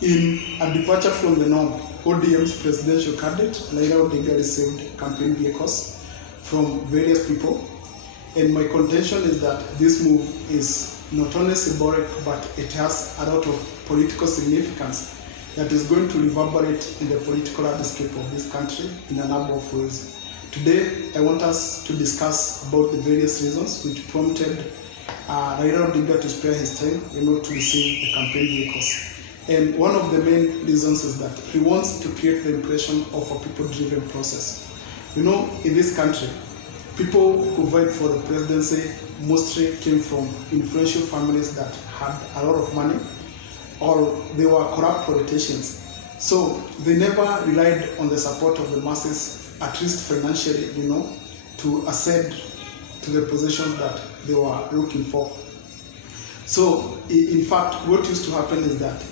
In a departure from the norm, ODM's presidential candidate, Raila Odinga, received campaign vehicles from various people. And my contention is that this move is not only symbolic, but it has a lot of political significance that is going to reverberate in the political landscape of this country in a number of ways. Today, I want us to discuss about the various reasons which prompted Raila Odinga to spare his time to receive the campaign vehicles. And one of the main reasons is that he wants to create the impression of a people-driven process. In this country, people who vied for the presidency mostly came from influential families that had a lot of money, or they were corrupt politicians. So they never relied on the support of the masses, at least financially, to ascend to the positions that they were looking for. So in fact, what used to happen is that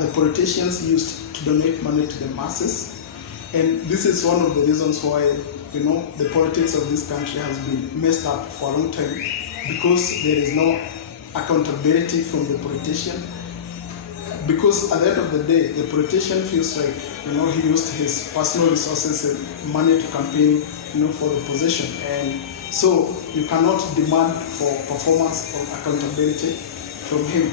the politicians used to donate money to the masses, and this is one of the reasons why the politics of this country has been messed up for a long time, because there is no accountability from the politician. Because at the end of the day, the politician feels like he used his personal resources and money to campaign for the position, and so you cannot demand for performance or accountability from him.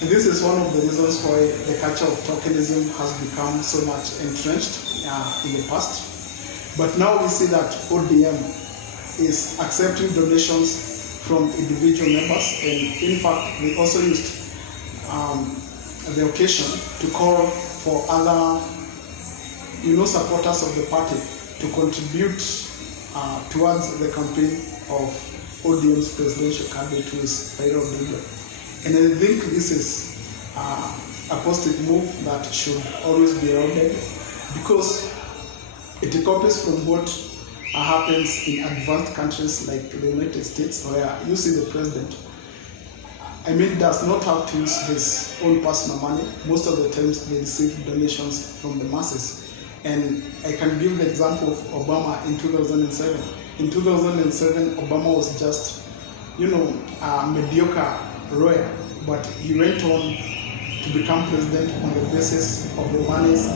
And this is one of the reasons why the culture of tokenism has become so much entrenched in the past. But now we see that ODM is accepting donations from individual members, and in fact, they also used the occasion to call for other, supporters of the party to contribute towards the campaign of ODM's presidential candidate, who is Raila Odinga. And I think this is a positive move that should always be lauded, because it copies from what happens in advanced countries like the United States, where you see the president, does not have to use his own personal money. Most of the times they receive donations from the masses. And I can give the example of Obama in 2007. In 2007, Obama was just, a mediocre lawyer, but he went on to become president on the basis of the monies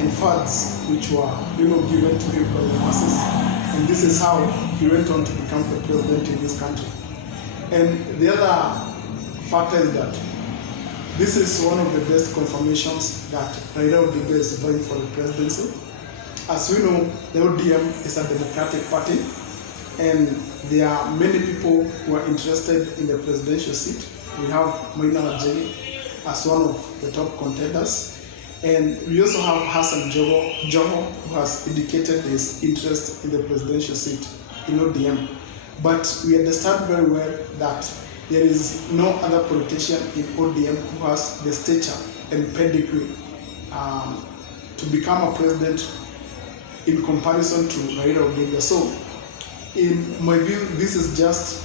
and funds which were, given to him by the masses. And this is how he went on to become the president in this country. And the other factor is that this is one of the best confirmations that Raila Odinga is vying for the presidency. As we know, the ODM is a democratic party, and there are many people who are interested in the presidential seat. We have Maina Wajiri as one of the top contenders, and we also have Hassan Joho, who has indicated his interest in the presidential seat in ODM. But we understand very well that there is no other politician in ODM who has the stature and pedigree to become a president in comparison to Raila Odinga. So, in my view, this is just,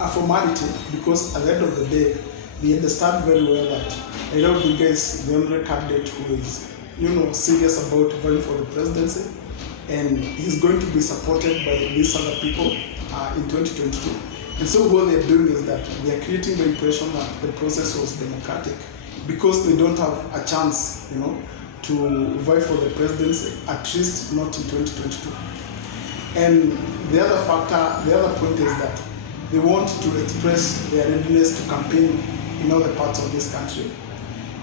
a formality, because at the end of the day, we understand very well that Raila Odinga is the only candidate who is, serious about vying for the presidency, and he's going to be supported by these other people in 2022. And so what they're doing is that they're creating the impression that the process was democratic, because they don't have a chance, to vie for the presidency, at least not in 2022. And the other point is that they want to express their readiness to campaign in other parts of this country.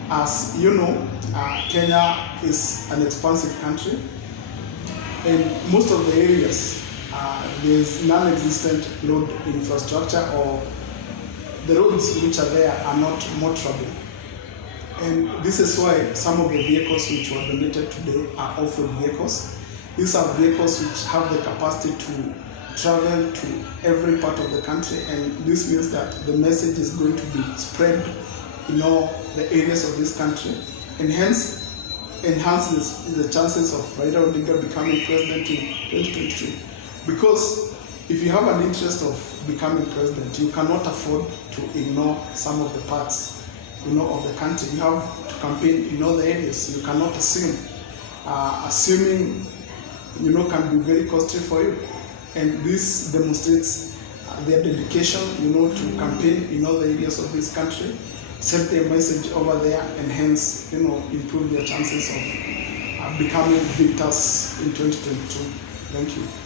As you know, Kenya is an expansive country, and most of the areas there's non-existent road infrastructure, or the roads which are there are not motorable. And this is why some of the vehicles which were donated today are off-road vehicles. These are vehicles which have the capacity to travel to every part of the country, and this means that the message is going to be spread in all the areas of this country, and hence enhances the chances of Raila Odinga becoming president in 2022. Because if you have an interest of becoming president, you cannot afford to ignore some of the parts, of the country. You have to campaign in all the areas. You cannot assume. Assuming, can be very costly for you. And this demonstrates their dedication, to campaign in all the areas of this country. set their message over there, and hence, improve their chances of becoming victors in 2022. Thank you.